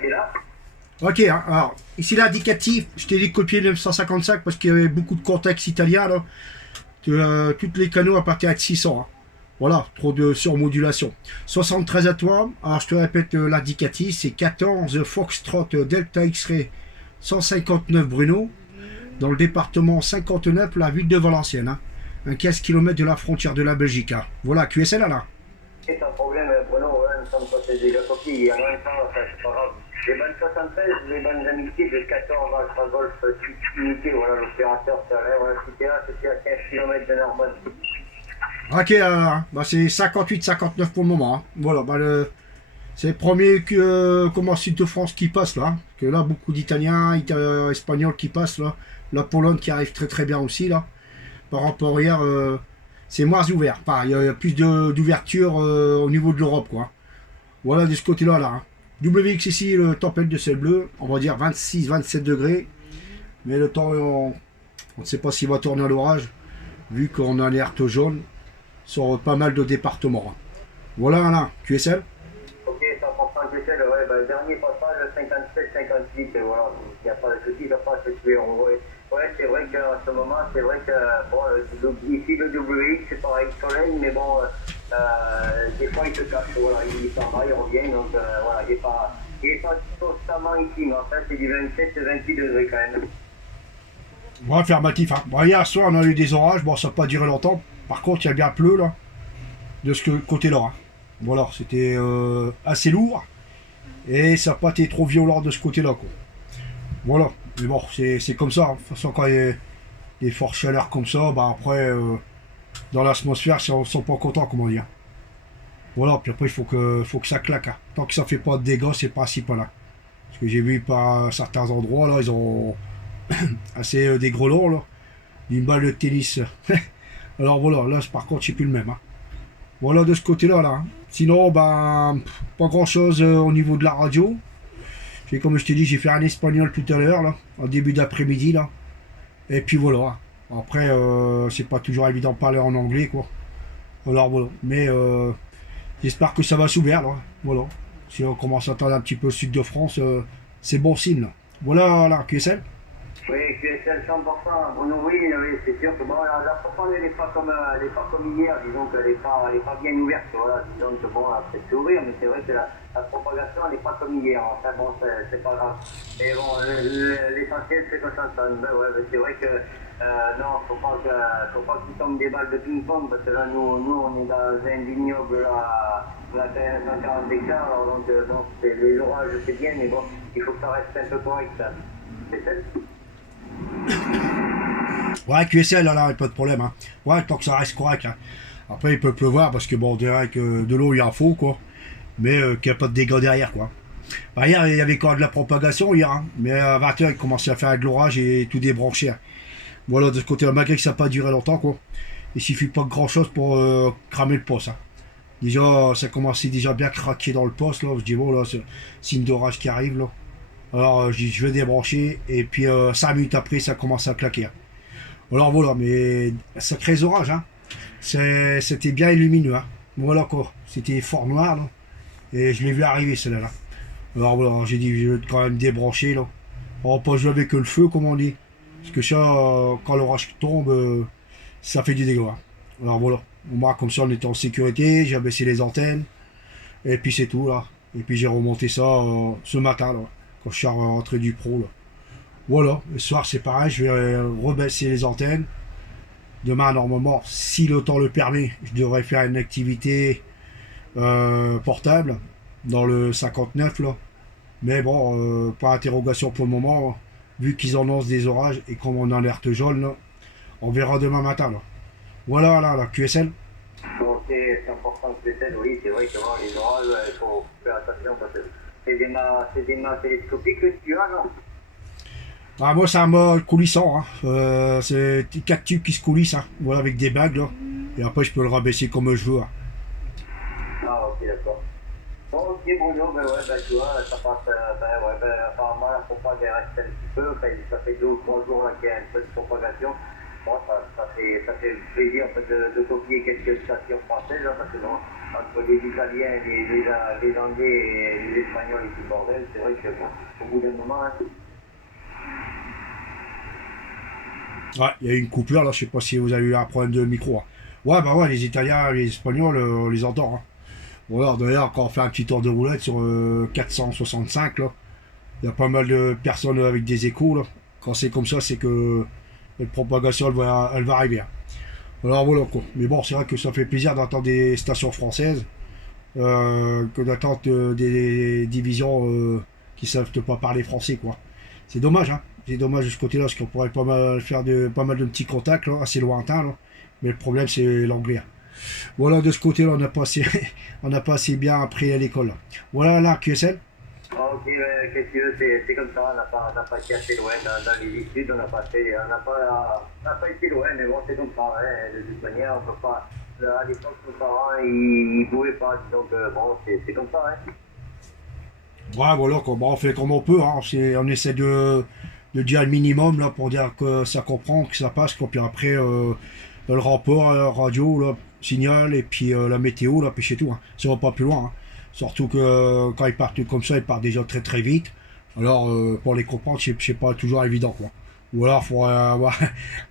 t'es là? Ok, hein, alors, ici l'indicatif, je t'ai dit copier 955 parce qu'il y avait beaucoup de contexte italien, là. Toutes les canaux à partir de 600. Hein. Voilà, trop de surmodulation. 73 à toi, alors je te répète l'indicatif, c'est 14 Foxtrot Delta X-Ray 159 Bruno, dans le département 59, la ville de Valenciennes. Hein. Un 15 km de la frontière de la Belgique. Hein. Voilà, QSL là. C'est un problème, Bruno, ouais, il me semble que c'est déjà copié il y a longtemps, enfin, c'est pas grave. Les bandes 76, les bandes d'amitié de 14 Alpha Golf, unité, voilà, l'opérateur, c'est à l'air, voilà, c'était là, c'était à 15 km de Normandie. Ok, bah c'est 58-59 pour le moment. Hein. Voilà, bah c'est le premier comment Sud de France qui passe là. Hein. Que là, beaucoup d'Italiens, Espagnols qui passent là. La Pologne qui arrive très très bien aussi là. Par rapport hier, c'est moins ouvert. Pareil, il y a plus d'ouverture au niveau de l'Europe quoi. Voilà de ce côté-là là. Hein. WX ici, le tempête de ciel bleu, on va dire 26-27 degrés. Mais le temps, on ne sait pas s'il va tourner à l'orage, vu qu'on a l'alerte jaune sur pas mal de départements. Hein. Voilà là, QSL. Ok, 100% que c'est, ouais, bah, le dernier passage, le 57-58, voilà, il n'y a pas de souci, il n'y a pas de souci. Ouais, c'est vrai qu'en ce moment, c'est vrai que, bon, ici le WX, c'est pareil, soleil, mais bon, des fois il se cache, voilà, il s'en va, il revient, donc voilà, il est pas constamment ici, mais en fait, c'est du 27-28 degrés quand même. Bon, affirmatif. Hein. Bon, hier soir, on a eu des orages. Bon, ça n'a pas duré longtemps. Par contre, il y a bien pleu, là, de ce côté-là. Hein. Voilà, c'était assez lourd. Et ça n'a pas été trop violent de ce côté-là, quoi. Voilà. Mais bon, c'est comme ça. Hein. De toute façon, quand il y a des fortes chaleurs comme ça, bah après, dans l'atmosphère, ils ne sont pas contents, comment dire. Voilà, puis après, il faut que ça claque. Hein. Tant que ça fait pas de dégâts, c'est le principal. Hein. Parce que j'ai vu par certains endroits, là, ils ont assez des grelots, là. Une balle de tennis. Alors voilà, là par contre c'est plus le même. Hein. Voilà de ce côté-là. Là, hein. Sinon, ben, pas grand-chose au niveau de la radio. Comme je t'ai dit, j'ai fait un espagnol tout à l'heure, là, en début d'après-midi. Là. Et puis voilà. Après, c'est pas toujours évident de parler en anglais, quoi. Alors voilà. Mais j'espère que ça va s'ouvrir, là. Voilà. Si on commence à entendre un petit peu le sud de France, c'est bon signe, là. Voilà, là, QSL. Oui, QSL 100%. Bon, oui, oui, c'est sûr que bon, la profonde, elle n'est pas comme hier, disons qu'elle n'est pas bien ouverte, voilà, disons que bon, après c'est ouvrir, mais c'est vrai que la propagation, elle n'est pas comme hier, enfin bon, c'est pas grave. Mais bon, l'essentiel, c'est que ça s'entende. Ben, ouais, c'est vrai que, non, faut pas qu'il tombe des balles de ping-pong, parce que là, nous, on est dans un vignoble, là, on a fait 140 hectares, alors donc, les orages, c'est bien, mais bon, il faut que ça reste un peu correct, ça. C'est ça. Ouais, QSL, là, pas de problème. Hein. Ouais, tant que ça reste correct. Hein. Après, il peut pleuvoir parce que, bon, on dirait que de l'eau, il y en faut, quoi. Mais qu'il n'y a pas de dégâts derrière, quoi. Bah, hier, il y avait quand même de la propagation, hier. Hein. Mais à 20h, il commençait à faire de l'orage et tout débrancher. Hein. Voilà, de ce côté-là, malgré que ça n'a pas duré longtemps, quoi. Il suffit pas de grand-chose pour cramer le poste. Hein. Déjà, ça commençait déjà bien craquer dans le poste, là. Je dis, bon, là, c'est signe d'orage qui arrive, là. Alors, je dis, je vais débrancher. Et puis, 5 minutes après, ça commence à claquer. Hein. Alors voilà, mais sacrés orages, hein. C'était bien lumineux, hein. Voilà quoi, c'était fort noir, là. Et je l'ai vu arriver celle-là. Là. Alors voilà, j'ai dit, je vais quand même débrancher, là. On va pas jouer avec le feu, comme on dit. Parce que ça, quand l'orage tombe, ça fait du dégât. Hein. Alors voilà, moi comme ça, on était en sécurité, j'ai baissé les antennes. Et puis c'est tout, là. Et puis j'ai remonté ça ce matin, là. Quand je suis rentré du pro, là. Voilà, le soir c'est pareil, je vais rebaisser les antennes. Demain, normalement, si le temps le permet, je devrais faire une activité portable dans le 59 là. Mais bon, pas interrogation pour le moment, vu qu'ils annoncent des orages et comme on a alerte jaune, là, on verra demain matin. Là. Voilà, là, QSL. Bon, c'est important que c'est, oui, c'est vrai que bon, les orages, il faut faire attention parce que c'est des mâts télescopiques que tu as, là. Ah, moi, c'est un mode coulissant. Hein. C'est 4 tubes qui se coulissent, hein. Voilà, avec des bagues. Là. Et après, je peux le rabaisser comme je veux. Hein. Ah, ok, d'accord. Bon, ok, bonjour, ben ouais, ben tu vois, ça passe, ben ouais, apparemment la propagation reste un petit peu, ça fait 2 ou 3 jours là qu'il y a un peu de propagation. bon, ça fait plaisir en fait, de copier quelques stations françaises, hein, parce que bon, entre les Italiens, les Anglais et les Espagnols et tout le bordel, c'est vrai que bon, au bout d'un moment, hein, Ouais, il y a eu une coupure là, je sais pas si vous avez eu un problème de micro. Hein. Ouais, bah ouais, les Italiens, les Espagnols, on les entend. Hein. Voilà, d'ailleurs, quand on fait un petit tour de roulette sur 465, là, il y a pas mal de personnes avec des échos. Là. Quand c'est comme ça, c'est que la propagation, elle va arriver. Hein. Alors voilà quoi. Mais bon, c'est vrai que ça fait plaisir d'entendre des stations françaises que d'attendre des divisions qui savent pas parler français quoi. C'est dommage, hein. C'est dommage de ce côté-là, parce qu'on pourrait pas mal faire pas mal de petits contacts, là, assez lointains, là. Mais le problème, c'est l'anglais. Voilà, de ce côté-là, on n'a pas assez, on n'a pas assez bien appris à l'école. Là. Voilà, là, QSL. ah, ok, qu'est-ce que tu veux, c'est comme ça, on n'a pas été assez loin dans les études, on n'a pas été loin, mais bon, c'est comme ça, hein, de toute manière, on peut pas, à l'époque, nos parents, ils pouvaient pas, donc bon, c'est comme ça, hein. Ouais, voilà, quoi. Bon, on fait comme on peut, hein. On essaie de dire le minimum, là, pour dire que ça comprend, que ça passe, quoi. Puis après, le rapport, radio, là, signal, et puis la météo, là, puis c'est tout, hein. Ça va pas plus loin, hein. Surtout que quand ils partent comme ça, ils partent déjà très très vite. Alors, pour les comprendre, c'est pas toujours évident, quoi. Ou alors, il faut avoir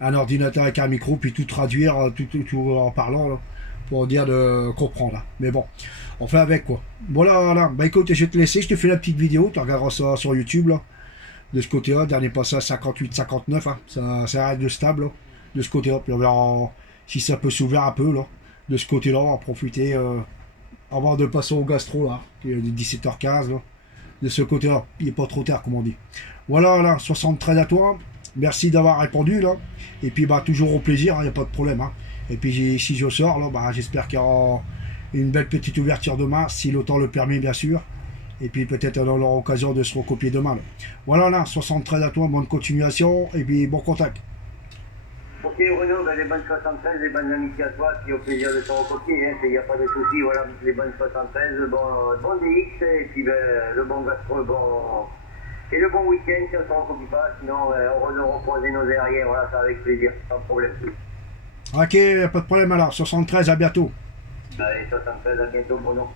un ordinateur avec un micro, puis tout traduire, tout en parlant, là, pour dire de comprendre. Hein. Mais bon, on fait avec, quoi. Voilà, là. Bah écoute, je vais te laisser, je te fais la petite vidéo, tu regarderas ça sur YouTube, là. De ce côté-là, dernier passage 58-59, hein. Ça arrête de stable, là. De ce côté-là, puis on verra si ça peut s'ouvrir un peu, là. De ce côté-là, on va en profiter avant de passer au gastro, là. Il est 17h15, là. De ce côté-là, il n'est pas trop tard, comme on dit. Voilà, là, 73 à toi. Merci d'avoir répondu, là. Et puis, bah, toujours au plaisir, il n'y a pas de problème, hein. Et puis, si je sors, là, bah, j'espère qu'il y aura une belle petite ouverture demain, si le temps le permet, bien sûr. Et puis, peut-être on aura l'occasion de se recopier demain, là. Voilà, là, 73 à toi, bonne continuation, et puis, bon contact. Ok Renaud, ben, les bonnes 73, les bonnes amitiés à toi, puis au plaisir de te recopier, hein, il n'y a pas de souci, voilà, les bonnes 73, bon DX, et puis ben, le bon gastro, et le bon week-end si on ne se recopie pas, sinon on va reposer nos derrière, voilà, ça avec plaisir, sans problème. Ok, pas de problème alors, 73, à bientôt. Allez, 73, à bientôt Bruno.